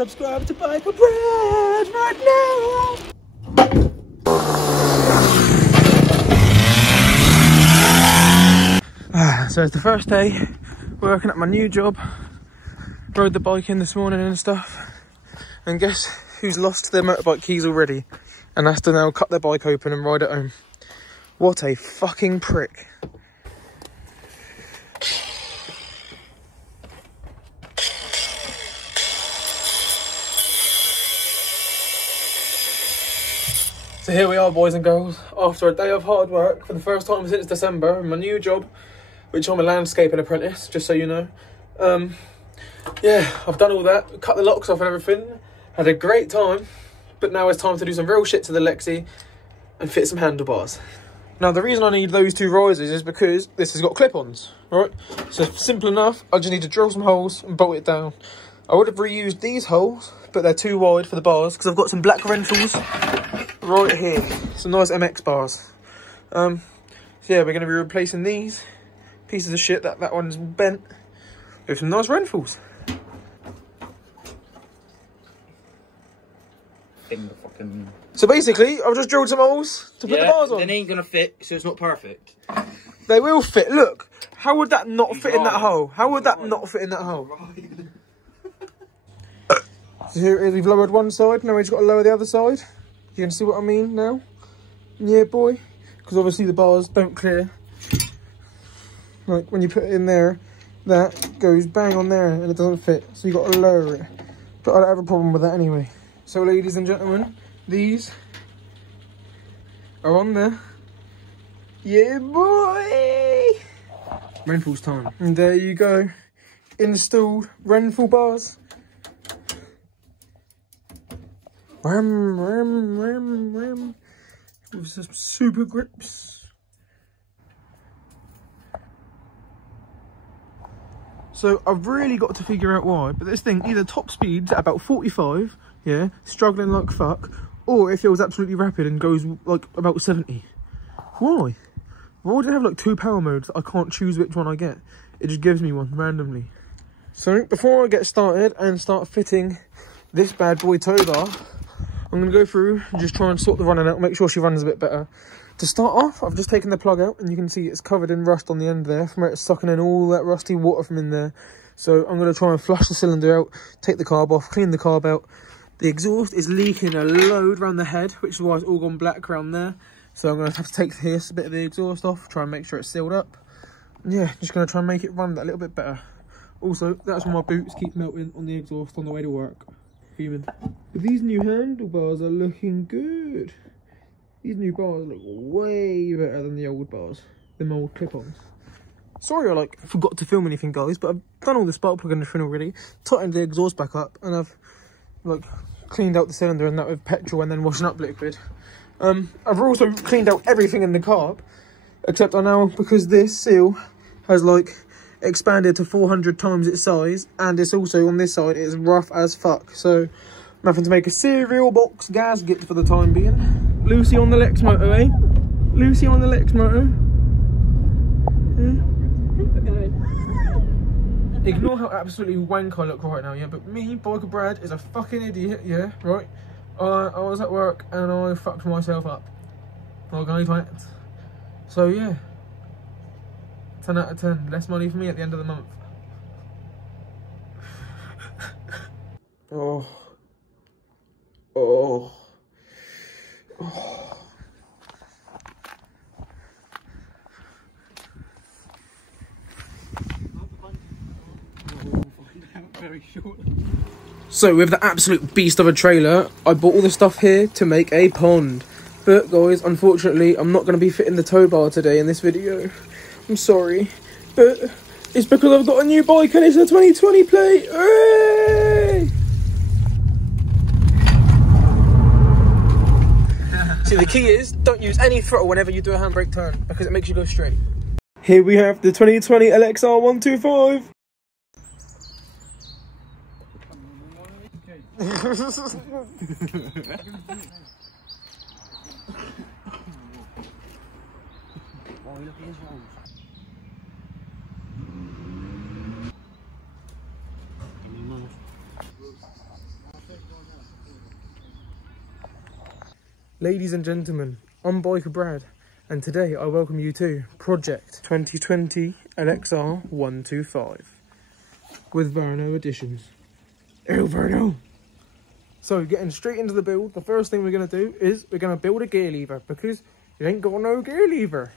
subscribe to Bike or Bread right now. So it's the first day working at my new job. Rode the bike in this morning and stuff. And guess who's lost their motorbike keys already? And has to now cut their bike open and ride it home. What a fucking prick. So here we are, boys and girls, after a day of hard work for the first time since December in my new job, which I'm a landscaping apprentice, just so you know. Yeah, I've done all that, cut the locks off and everything, had a great time, but now it's time to do some real shit to the Locksy and fit some handlebars. Now the reason I need those two risers is because this has got clip-ons, right? So simple enough, I just need to drill some holes and bolt it down. I would have reused these holes, but they're too wide for the bars because I've got some black rentals right here, some nice MX bars. So yeah, we're going to be replacing these pieces of shit, that one's bent, with some nice rentals. So basically, I've just drilled some holes to put the bars on. They ain't going to fit, so it's not perfect. They will fit. Look, how would that not fit in that hole? How would that not fit in that hole? So here it is, we've lowered one side, now we've just got to lower the other side. You can see what I mean now? Yeah, boy. Because obviously the bars don't clear. Like when you put it in there, that goes bang on there and it doesn't fit. So you've got to lower it. But I don't have a problem with that anyway. So ladies and gentlemen, these are on there. Yeah, boy! Renfall's time. And there you go. Installed Renfall bars. Ram. With some super grips. So I've really got to figure out why, but this thing either top speeds at about 45, yeah, struggling like fuck, or it feels absolutely rapid and goes like about 70. Why? Why would it have like two power modes that I can't choose which one I get? It just gives me one randomly. So before I get started and start fitting this bad boy tow bar, I'm going to go through and just try and sort the running out, make sure she runs a bit better. To start off, I've just taken the plug out and you can see it's covered in rust on the end there from where it's sucking in all that rusty water from in there. So I'm going to try and flush the cylinder out, take the carb off, clean the carb out. The exhaust is leaking a load around the head, which is why it's all gone black around there. So I'm going to have to take this bit of the exhaust off, try and make sure it's sealed up. And yeah, just going to try and make it run that little bit better. Also, that's why my boots keep melting on the exhaust on the way to work. Fuming. But these new handlebars are looking good. These new bars look way better than the old bars, the old clip-ons. Sorry I forgot to film anything, guys, but I've done all the spark plug and everything already, tightened the exhaust back up, and I've cleaned out the cylinder and that with petrol and then washing up liquid. I've also cleaned out everything in the carb, except I now, because this seal has expanded to 400 times its size, and it's also on this side it's rough as fuck, so I'm having to make a cereal box gasket for the time being. Lucy on the Lex motor, eh? Lucy on the Lex motor. Yeah. Ignore how absolutely wank I look right now, yeah, but me, Biker Brad, is a fucking idiot, yeah, right? I was at work and I fucked myself up. Like I went. So yeah. 10 out of 10. Less money for me at the end of the month. Oh. So with the absolute beast of a trailer, I bought all the stuff here to make a pond. But guys, unfortunately, I'm not going to be fitting the tow bar today in this video. I'm sorry, but it's because I've got a new bike and it's a 2020 plate. Hooray! See, the key is, don't use any throttle whenever you do a handbrake turn, because it makes you go straight. Here we have the 2020 LXR 125. Ladies and gentlemen, I'm Biker Brad, and today I welcome you to Project 2020 LXR 125 with Verno additions. Ew, Verno! So, getting straight into the build, the first thing we're going to do is we're going to build a gear lever because you ain't got no gear lever.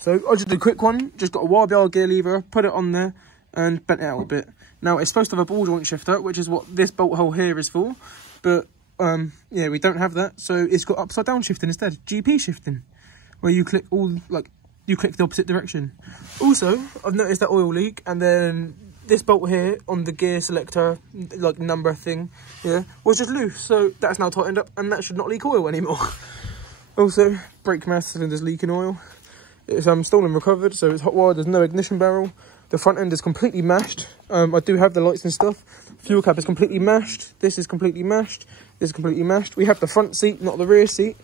So, I just did a quick one, just got a wire gear lever, put it on there and bent it out a bit. Now, it's supposed to have a ball joint shifter, which is what this bolt hole here is for, but yeah, we don't have that, so it's got upside down shifting instead, GP shifting, where you click you click the opposite direction. Also, I've noticed that oil leak, and then this bolt here on the gear selector, like number thing, yeah, was just loose, so that's now tightened up, and that should not leak oil anymore. Also, brake mass cylinder's leaking oil. It's stolen recovered, so it's hot wired, there's no ignition barrel. The front end is completely mashed. I do have the lights and stuff. Fuel cap is completely mashed. This is completely mashed. This is completely mashed. We have the front seat, not the rear seat.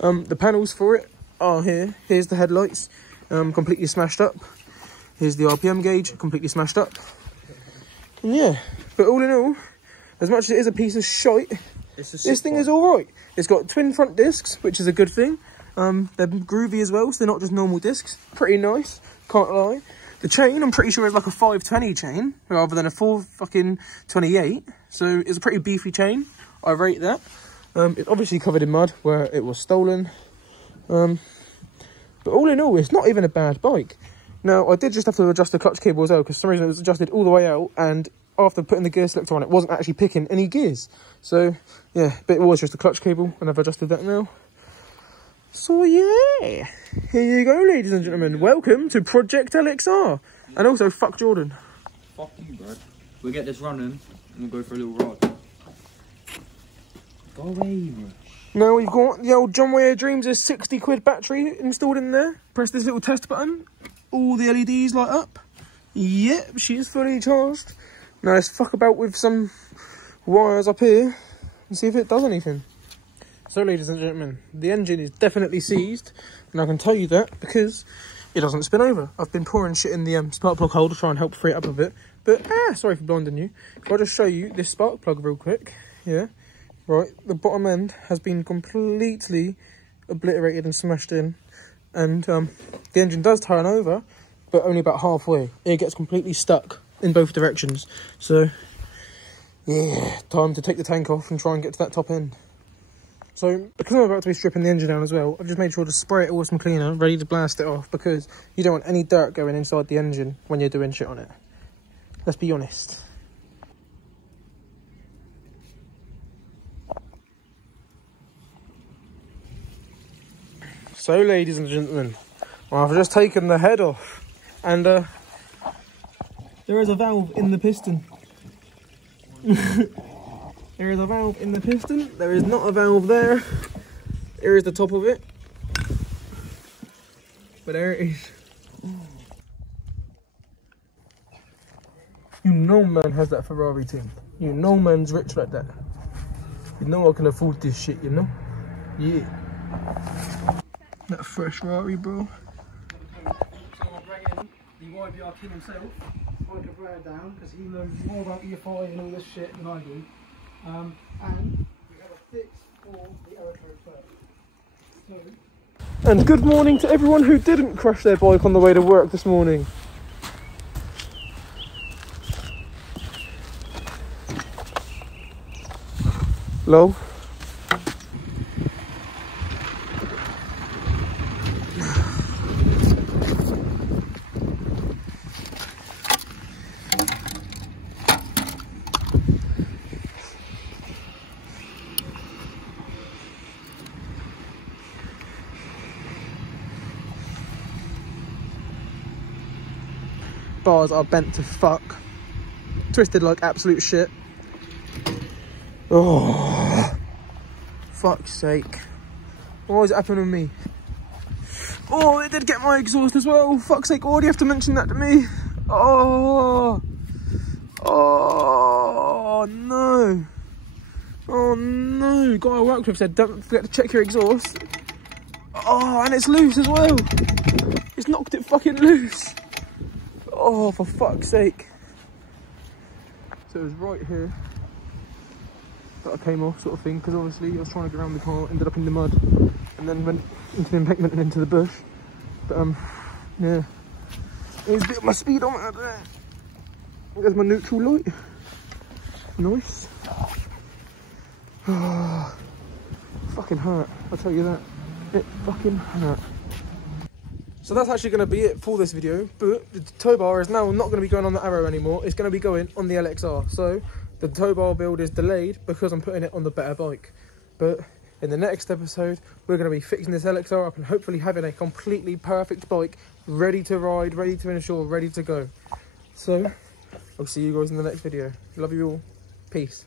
The panels for it are here. Here's the headlights, completely smashed up. Here's the RPM gauge, completely smashed up. And yeah, but all in all, as much as it is a piece of shite, this thing is all right. It's got twin front discs, which is a good thing. They're groovy as well, so they're not just normal discs. Pretty nice, can't lie. The chain, I'm pretty sure, is like a 520 chain rather than a 428. So it's a pretty beefy chain. I rate that. It's obviously covered in mud where it was stolen. But all in all, it's not even a bad bike. Now, I did just have to adjust the clutch cable as well, because for some reason it was adjusted all the way out, and after putting the gear selector on, it wasn't actually picking any gears. So, yeah, but it was just the clutch cable, and I've adjusted that now. So, yeah, here you go, ladies and gentlemen. Welcome to Project LXR. And also, fuck Jordan. Fuck you, bro. We'll get this running, and we'll go for a little ride. Go away, bro. Now we've got the old John Wayne Dreams' 60 quid battery installed in there. Press this little test button. All the LEDs light up. Yep, she is fully charged. Now let's fuck about with some wires up here and see if it does anything. So, ladies and gentlemen, the engine is definitely seized, and I can tell you that because it doesn't spin over. I've been pouring shit in the spark plug hole to try and help free it up a bit. But, sorry for blinding you. If I just show you this spark plug real quick, yeah, right, the bottom end has been completely obliterated and smashed in, and the engine does turn over, but only about halfway. It gets completely stuck in both directions. So, yeah, time to take the tank off and try and get to that top end. So, because I'm about to be stripping the engine down as well, I've just made sure to spray it all with some cleaner, ready to blast it off, because you don't want any dirt going inside the engine when you're doing shit on it. Let's be honest. So, ladies and gentlemen, I've just taken the head off, and there is a valve in the piston. There is a valve in the piston. There is not a valve there. There is the top of it. But there it is. You know man has that Ferrari thing. You know man's rich like that. You know I can afford this shit, you know? Yeah. That fresh Ferrari, bro. So I'll bring in the YBR king himself, Biker Brad down, because he knows more about EFI and all this shit than I do. And we have a fix for the error code first. So, And good morning to everyone who didn't crash their bike on the way to work this morning. Lol. Bars are bent to fuck. Twisted like absolute shit. Oh, fuck's sake. Why is it happening to me? Oh, it did get my exhaust as well. Fuck's sake, why do you have to mention that to me? Oh, oh no. Oh no. The guy I worked with said, don't forget to check your exhaust. Oh, and it's loose as well. It's knocked it fucking loose. Oh, for fuck's sake. So it was right here. that I came off, sort of thing, because obviously I was trying to get around the car, ended up in the mud, and then went into the embankment and into the bush. But yeah, there's a bit of my speedometer there. There's my neutral light. Nice. Fucking hurt, I'll tell you that. It fucking hurt. So that's actually going to be it for this video, but the tow bar is now not going to be going on the Arrow anymore, it's going to be going on the LXR. So the tow bar build is delayed because I'm putting it on the better bike. But in the next episode, we're going to be fixing this LXR up and hopefully having a completely perfect bike, ready to ride, ready to insure, ready to go. So I'll see you guys in the next video. Love you all. Peace.